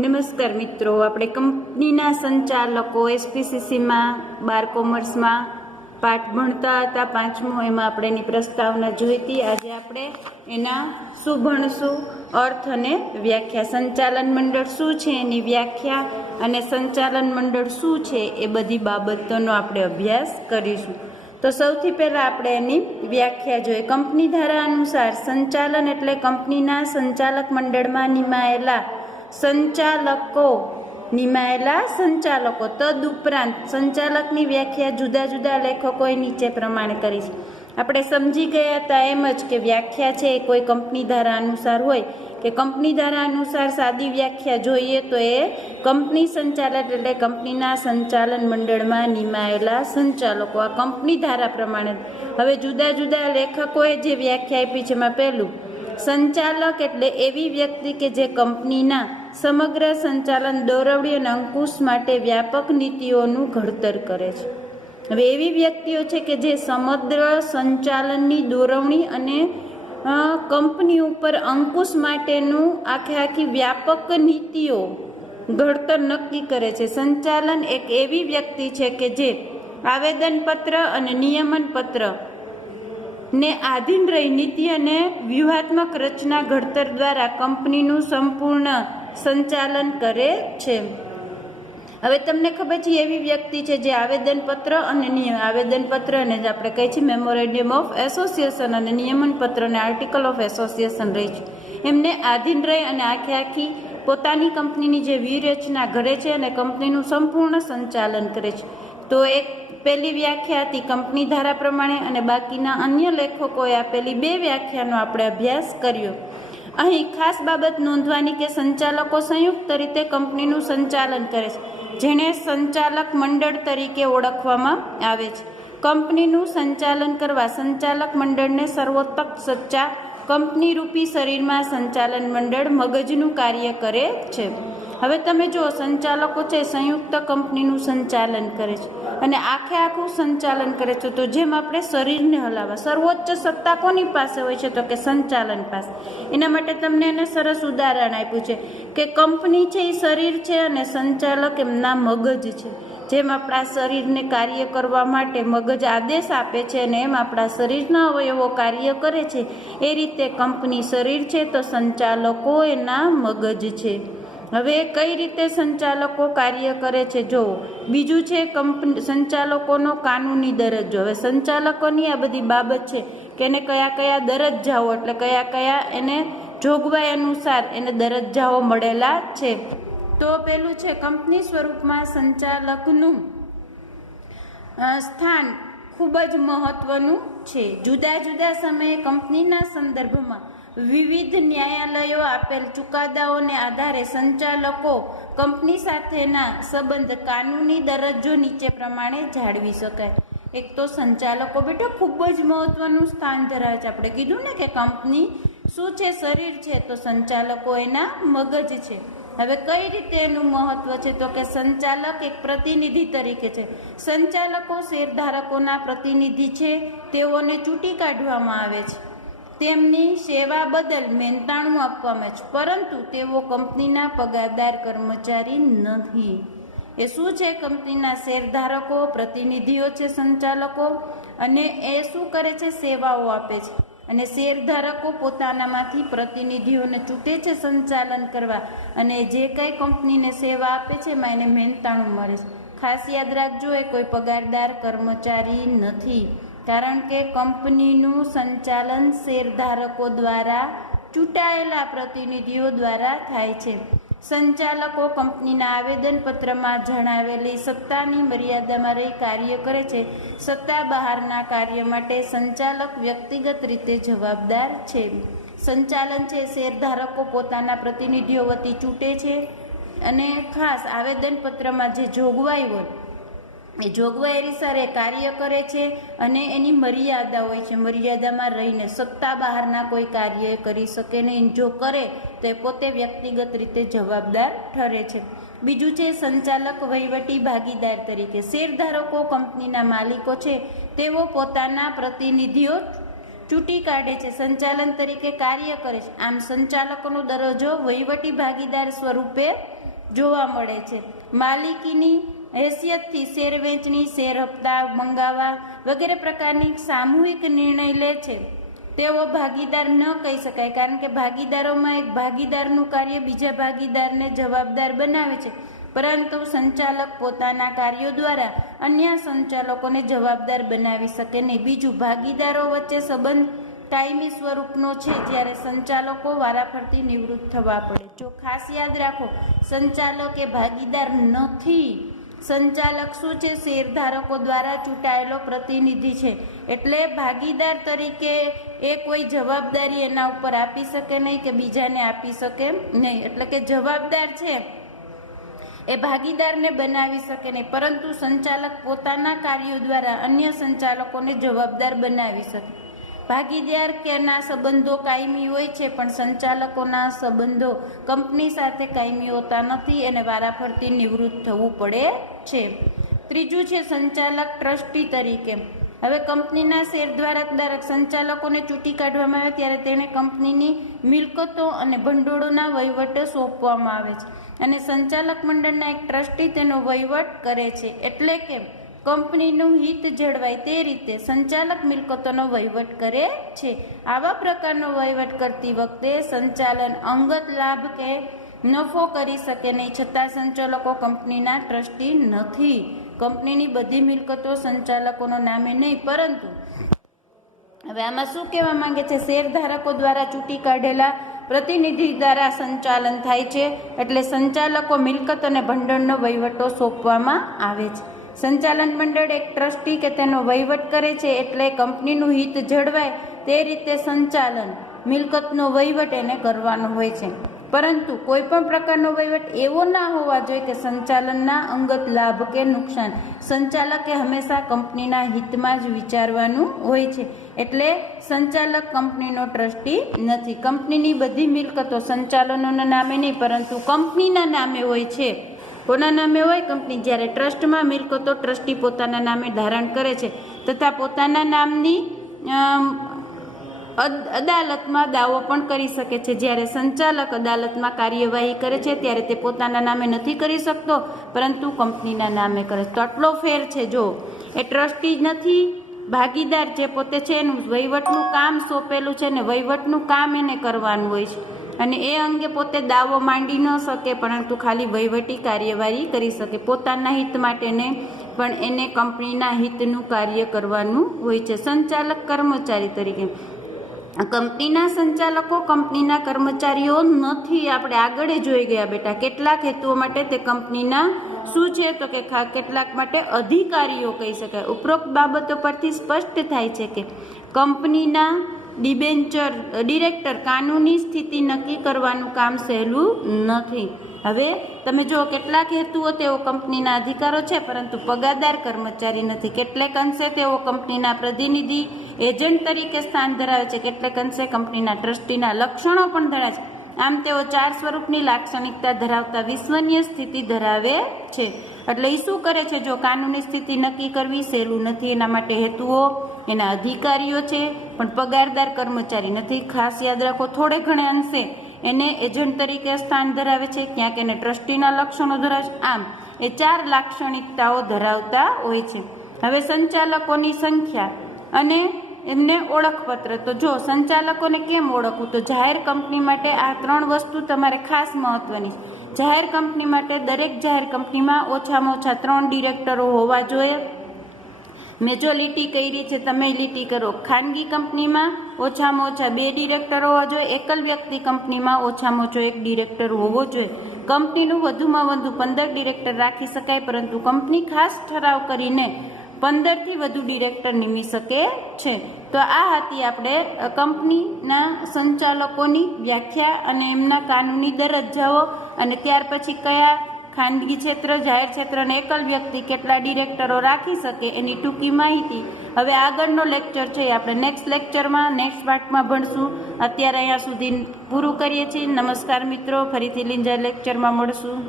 નમસ્કાર મિત્રો, આપણે કંપનીના સંચાલકો એસપીસીસીમાં 12 કોમર્સમાં પાઠ ભણતા હતા, પાંચમો. એમાં આપણે એની પ્રસ્તાવના જોઈ હતી. આજે આપણે એના શું ભણશું? અર્થ અને વ્યાખ્યા. સંચાલન મંડળ શું છે એની વ્યાખ્યા અને સંચાલન મંડળ શું છે એ બધી બાબતોનો આપણે અભ્યાસ કરીશું. તો સૌથી પહેલાં આપણે એની વ્યાખ્યા જોઈએ. કંપની ધારા અનુસાર સંચાલન એટલે કંપનીના સંચાલક મંડળમાં નિમાયેલા સંચાલકો તદુપરાંત સંચાલકની વ્યાખ્યા જુદા જુદા લેખકોએ નીચે પ્રમાણે કરી છે. આપણે સમજી ગયા હતા એમ જ કે વ્યાખ્યા છે એ કોઈ કંપની ધારા અનુસાર હોય કે કંપની ધારા અનુસાર સાદી વ્યાખ્યા જોઈએ તો એ કંપની સંચાલક એટલે કંપનીના સંચાલન મંડળમાં નિમાયેલા સંચાલકો. આ કંપની ધારા પ્રમાણે. હવે જુદા જુદા લેખકોએ જે વ્યાખ્યા આપી છે એમાં પહેલું, સંચાલક એટલે એવી વ્યક્તિ કે જે કંપનીના સમગ્ર સંચાલન દોરવણી અને અંકુશ માટે વ્યાપક નીતિઓનું ઘડતર કરે છે. હવે એવી વ્યક્તિઓ છે કે જે સમગ્ર સંચાલનની દોરવણી અને કંપની ઉપર અંકુશ માટેનું આખી વ્યાપક નીતિઓ ઘડતર નક્કી કરે છે. સંચાલન એક એવી વ્યક્તિ છે કે જે આવેદનપત્ર અને નિયમનપત્ર ને આધીન રહી નીતિ અને વ્યૂહાત્મક રચના ઘડતર દ્વારા કંપનીનું સંપૂર્ણ સંચાલન કરે છે. હવે તમને ખબર છે એવી વ્યક્તિ છે જે આવેદનપત્ર અને આવેદનપત્ર અને આપણે કહીએ છીએ મેમોરેન્ડમ ઓફ એસોસિએશન અને નિયમનપત્ર અને આર્ટિકલ ઓફ એસોસિએશન રહી છે. એમને આધીન રહી અને આખી પોતાની કંપનીની જે વ્યૂહરચના ઘડે છે અને કંપનીનું સંપૂર્ણ સંચાલન કરે છે. તો એક પહેલી વ્યાખ્યા હતી કંપની ધારા પ્રમાણે અને બાકીના અન્ય લેખકોએ આપેલી બે વ્યાખ્યાનો આપણે અભ્યાસ કર્યો. અહીં ખાસ બાબત નોંધવાની કે સંચાલકો સંયુક્ત રીતે કંપનીનું સંચાલન કરે છે, જેને સંચાલક મંડળ તરીકે ઓળખવામાં આવે છે. કંપનીનું સંચાલન કરવા સંચાલક મંડળને સર્વોત્તક સચ્ચા કંપની રૂપી શરીરમાં સંચાલન મંડળ મગજનું કાર્ય કરે છે. હવે તમે જુઓ, સંચાલકો છે સંયુક્ત કંપનીનું સંચાલન કરે છે અને આખું સંચાલન કરે છે. તો જેમ આપણે શરીરને હલાવવા, સર્વોચ્ચ સત્તા કોની પાસે હોય છે? તો કે સંચાલન પાસે. એના માટે તમને એને સરસ ઉદાહરણ આપ્યું છે કે કંપની છે એ શરીર છે અને સંચાલક એમના મગજ છે. જેમ આપણા શરીરને કાર્ય કરવા માટે મગજ આદેશ આપે છે અને એમ આપણા શરીરના અવયવો કાર્ય કરે છે, એ રીતે કંપની શરીર છે તો સંચાલકો એના મગજ છે. હવે કઈ રીતે સંચાલકો કાર્ય કરે છે જોવો. બીજું છે સંચાલકોનો કાનૂની દરજ્જો. હવે સંચાલકોની આ બધી બાબત છે કે એને કયા દરજ્જાઓ એટલે કયા એને જોગવાઈ અનુસાર એને દરજ્જાઓ મળેલા છે. તો પેલું છે કંપની સ્વરૂપમાં સંચાલકનું સ્થાન ખૂબ જ મહત્વનું છે. જુદા જુદા સમયે કંપનીના સંદર્ભમાં વિવિધ ન્યાયાલયો આપેલ ચુકાદાઓને આધારે સંચાલકો કંપની સાથેના સંબંધ કાનૂની દરજ્જો નીચે પ્રમાણે જાળવી શકાય. એક તો સંચાલકો બેટા ખૂબ જ મહત્વનું સ્થાન ધરાવે છે. આપણે કીધું ને કે કંપની શું છે? શરીર છે. તો સંચાલકો એના મગજ છે. હવે કઈ રીતે એનું મહત્વ છે? તો કે સંચાલક એક પ્રતિનિધિ તરીકે છે. સંચાલકો શેરધારકોના પ્રતિનિધિ છે. તેઓને ચૂંટી કાઢવામાં આવે છે. તેમની સેવા બદલ મહેનતાણું આપવામાં છે, પરંતુ તેઓ કંપનીના પગારદાર કર્મચારી નથી. એ શું છે? કંપનીના શેરધારકો, પ્રતિનિધિઓ છે સંચાલકો, અને એ શું કરે છે? સેવાઓ આપે છે. અને શેરધારકો પોતાનામાંથી પ્રતિનિધિઓને ચૂંટે છે સંચાલન કરવા, અને જે કંઈ કંપનીને સેવા આપે છે એમાં એને મહેનતાણું મળે છે. ખાસ યાદ રાખજો, એ કોઈ પગારદાર કર્મચારી નથી, કારણ કે કંપનીનું સંચાલન શેરધારકો દ્વારા ચૂંટાયેલા પ્રતિનિધિઓ દ્વારા થાય છે. સંચાલકો કંપનીના આવેદનપત્રમાં જણાવેલી સત્તાની મર્યાદામાં રહી કાર્ય કરે છે. સત્તા બહારના કાર્ય માટે સંચાલક વ્યક્તિગત રીતે જવાબદાર છે. સંચાલન છે શેરધારકો પોતાના પ્રતિનિધિઓ વતી ચૂંટે છે અને ખાસ આવેદનપત્રમાં જે જોગવાઈ હોય એ જોગવાઈ અનુસાર એ કાર્ય કરે છે અને એની મર્યાદા હોય છે. મર્યાદામાં રહીને સત્તા બહારના કોઈ કાર્ય કરી શકે નહીં. જો કરે તો એ પોતે વ્યક્તિગત રીતે જવાબદાર ઠરે છે. બીજું છે સંચાલક વહીવટી ભાગીદાર તરીકે. શેરધારકો કંપનીના માલિકો છે, તેઓ પોતાના પ્રતિનિધિઓ ચૂંટી કાઢે છે, સંચાલન તરીકે કાર્ય કરે છે. આમ સંચાલકોનો દરજ્જો વહીવટી ભાગીદાર સ્વરૂપે જોવા મળે છે. માલિકીની હેસિયતથી શેર વેચણી, શેર હપ્તા મંગાવવા વગેરે પ્રકારની સામૂહિક નિર્ણય લે છે તેઓ ભાગીદાર ન કહી શકાય, કારણ કે ભાગીદારોમાં એક ભાગીદારનું કાર્ય બીજા ભાગીદારને જવાબદાર બનાવે છે, પરંતુ સંચાલક પોતાના કાર્યો દ્વારા અન્ય સંચાલકોને જવાબદાર બનાવી શકે નહીં. બીજું, ભાગીદારો વચ્ચે સંબંધ કાયમી સ્વરૂપનો છે, જ્યારે સંચાલકો વારાફરતી નિવૃત્ત થવા પડે. જો ખાસ યાદ રાખો, સંચાલક એ ભાગીદાર નથી. સંચાલક શું છે? શેરધારકો દ્વારા ચૂંટાયેલો પ્રતિનિધિ છે. એટલે ભાગીદાર તરીકે એ કોઈ જવાબદારી એના ઉપર આપી શકે નહીં કે બીજાને આપી શકે નહીં. એટલે કે જવાબદાર છે એ ભાગીદારને બનાવી શકે નહીં, પરંતુ સંચાલક પોતાના કાર્યો દ્વારા અન્ય સંચાલકોને જવાબદાર બનાવી શકે. ભાગીદાર કેના સંબંધો કાયમી હોય છે, પણ સંચાલકોના સંબંધો કંપની સાથે કાયમી હોતા નથી. એને વારાફરતી નિવૃત્ત થવું પડે છે. ત્રીજું છે સંચાલક ટ્રસ્ટી તરીકે. હવે કંપનીના શેરધારક સંચાલકોને ચૂંટી કાઢવામાં આવે ત્યારે તેને કંપનીની મિલકતો અને ભંડોળોના વહીવટ સોંપવામાં આવે છે, અને સંચાલક મંડળના એક ટ્રસ્ટી તેનો વહીવટ કરે છે. એટલે કે કંપનીનું હિત જળવાય તે રીતે સંચાલક મિલકતોનો વહીવટ કરે છે. આવા પ્રકારનો વહીવટ કરતી વખતે સંચાલન અંગત લાભ કે નફો કરી શકે નહીં, છતાં સંચાલકો કંપનીના ટ્રસ્ટી નથી. કંપનીની બધી મિલકતો સંચાલકોના નામે નહીં, પરંતુ હવે આમાં શું કહેવા માંગે છે? શેરધારકો દ્વારા ચૂંટી કાઢેલા પ્રતિનિધિ દ્વારા સંચાલન થાય છે. એટલે સંચાલકો મિલકત અને ભંડોળનો વહીવટો સોંપવામાં આવે છે. સંચાલન મંડળ એક ટ્રસ્ટી કે તેનો વહીવટ કરે છે, એટલે કંપનીનું હિત જળવાય તે રીતે સંચાલન મિલકતનો વહીવટ એને કરવાનો હોય છે. પરંતુ કોઈ પણ પ્રકારનો વહીવટ એવો ના હોવા જોઈએ કે સંચાલનના અંગત લાભ કે નુકસાન. સંચાલકે હંમેશા કંપનીના હિતમાં જ વિચારવાનું હોય છે. એટલે સંચાલક કંપનીનો ટ્રસ્ટી નથી. કંપનીની બધી મિલકતો સંચાલનોના નામે નહીં, પરંતુ કંપનીના નામે હોય છે. કોના નામે હોય? કંપની. જ્યારે ટ્રસ્ટમાં મિલકતો ટ્રસ્ટી પોતાના નામે ધારણ કરે છે તથા પોતાના નામની અદાલતમાં દાવો પણ કરી શકે છે. જ્યારે સંચાલક અદાલતમાં કાર્યવાહી કરે છે ત્યારે તે પોતાના નામે નથી કરી શકતો, પરંતુ કંપનીના નામે કરે છે. તો આટલો ફેર છે. જો એ ટ્રસ્ટી નથી, ભાગીદાર જે પોતે છે એનું વહીવટનું કામ સોંપેલું છે ને વહીવટનું કામ એને કરવાનું હોય છે, અને એ અંગે પોતે દાવો માંડી ન શકે, પરંતુ ખાલી વહીવટી કાર્યવાહી કરી શકે. પોતાના હિત માટે ને પણ એને કંપનીના હિતનું કાર્ય કરવાનું હોય છે. સંચાલક કર્મચારી તરીકે. કંપનીના સંચાલકો કંપનીના કર્મચારીઓ નથી. આપણે આગળ જોઈ ગયા બેટા. કેટલાક હેતુઓ માટે તે કંપનીના શું છે? તો કે કેટલાક માટે અધિકારીઓ કહી શકાય. ઉપરોક્ત બાબતો પરથી સ્પષ્ટ થાય છે કે કંપનીના ડિરેક્ટર કાનૂની સ્થિતિ નક્કી કરવાનું કામ સહેલું નથી. હવે તમે જો કેટલાક હેતુઓ તેઓ કંપનીના અધિકારો છે, પરંતુ પગારદાર કર્મચારી નથી. કેટલાક અંશે તેઓ કંપનીના પ્રતિનિધિ એજન્ટ તરીકે સ્થાન ધરાવે છે. કેટલાક અંશે કંપનીના ટ્રસ્ટીના લક્ષણો પણ ધરાવે છે. આમ તેઓ 4 સ્વરૂપની લાક્ષણિકતા ધરાવતા વિશ્વનીય સ્થિતિ ધરાવે છે. એટલે એ શું કરે છે? જો કાનૂની સ્થિતિ નક્કી કરવી સહેલું નથી, એના માટે હેતુઓ એના અધિકારીઓ છે, પણ પગારદાર કર્મચારી નથી. ખાસ યાદ રાખો, થોડે ઘણે અંશે એને એજન્ટ તરીકે સ્થાન ધરાવે છે, ક્યાંક એને ટ્રસ્ટીના લક્ષણો ધરાવે છે. આમ એ 4 લાક્ષણિકતાઓ ધરાવતા હોય છે. હવે સંચાલકોની સંખ્યા અને એમને ઓળખપત્ર. તો જો સંચાલકોને કેમ ઓળખવું? તો જાહેર કંપની માટે આ 3 વસ્તુ તમારે ખાસ મહત્વની. જાહેર કંપની માટે દરેક જાહેર કંપનીમાં ઓછામાં ઓછા 3 ડિરેક્ટરો હોવા જોઈએ. મેજોરિટી કઈ રીતે છે તમે લીટી કરો. ખાનગી કંપનીમાં ઓછામાં ઓછા 2 ડિરેક્ટર હોવા જોઈએ. એકલ વ્યક્તિ કંપનીમાં ઓછામાં ઓછો 1 ડિરેક્ટર હોવો જોઈએ. કંપનીનું વધુમાં વધુ 15 ડિરેક્ટર રાખી શકાય, પરંતુ કંપની ખાસ ઠરાવ કરીને 15 થી વધુ ડિરેક્ટર નિમી શકે છે. તો આ હતી આપણે કંપનીના સંચાલકોની વ્યાખ્યા અને એમના કાનૂની દરજ્જાઓ, અને ત્યાર પછી કયા ખાનગી ક્ષેત્ર, જાહેર ક્ષેત્ર અને એકલ વ્યક્તિ કેટલા ડિરેક્ટરો રાખી શકે એની ટૂંકી માહિતી. હવે આગળનો લેક્ચર છે આપણે નેક્સ્ટ લેક્ચરમાં, નેક્સ્ટ પાર્ટમાં ભણશું. અત્યારે અહીંયા સુધી પૂરું કરીએ છીએ. નમસ્કાર મિત્રો, ફરીથી લીંજા લેક્ચરમાં મળશું.